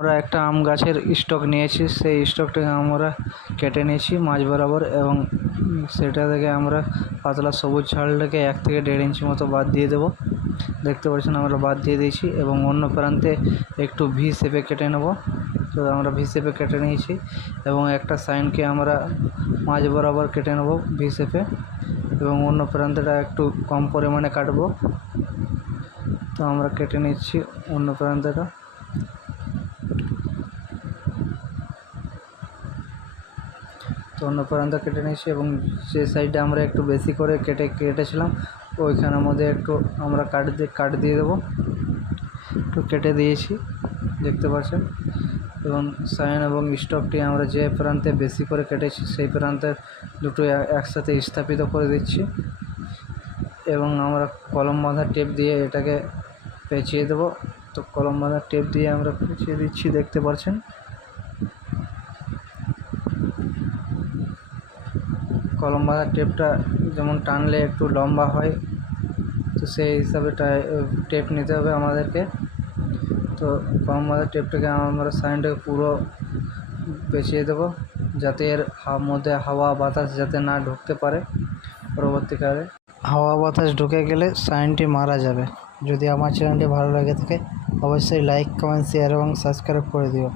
আমরা একটা আম গাছের স্টক নিয়েছি, সেই স্টকটাকে আমরা কেটে নিয়েছি মাঝ বরাবর এবং সেটা থেকে আমরা পাতলা সবুজ ছালটাকে 1 থেকে 1.5 ইঞ্চি মতো বাদ দিয়ে দেবো। দেখতে পাচ্ছেন আমরা বাদ দিয়ে দিয়েছি এবং অন্য প্রান্তে একটু ভি শেপে কেটে নেব। তো আমরা ভি শেপে কেটে নিয়েছি এবং একটা সাইনকে আমরা মাঝ বরাবর কেটে নেব ভি শেপে এবং অন্য প্রান্তটা একটু কম পরিমাণে কাটবো। তো আমরা কেটে নিচ্ছি অন্য প্রান্তটা। তো অন্য প্রান্ত কেটে নিয়েছি এবং যে সাইডে আমরা একটু বেশি করে কেটেছিলাম ওইখানের মধ্যে একটু আমরা কাট দিয়ে দেবো। একটু কেটে দিয়েছি দেখতে পাচ্ছেন এবং সাইন এবং স্টকটি আমরা যে প্রান্তে বেশি করে কেটেছি সেই প্রান্তের দুটো একসাথে স্থাপিত করে দিচ্ছি এবং আমরা কলম বাঁধা টেপ দিয়ে এটাকে পেঁচিয়ে দেবো। তো কলম বাঁধা টেপ দিয়ে আমরা পেঁচিয়ে দিচ্ছি দেখতে পাচ্ছেন। কলম বাঁধা টেপটা যেমন টানলে একটু লম্বা হয়, তো সেই হিসাবে টেপ নিতে হবে আমাদেরকে। তো কলম বাঁধা টেপটাকে আমরা সাইনটাকে পুরো পেঁচিয়ে দেবো যাতে এর মধ্যে হাওয়া বাতাস যাতে না ঢুকতে পারে। পরবর্তীকালে হাওয়া বাতাস ঢুকে গেলে সাইনটি মারা যাবে। যদি আমার চ্যানেলটি ভালো লাগে থাকে অবশ্যই লাইক, কমেন্ট, শেয়ার এবং সাবস্ক্রাইব করে দিও।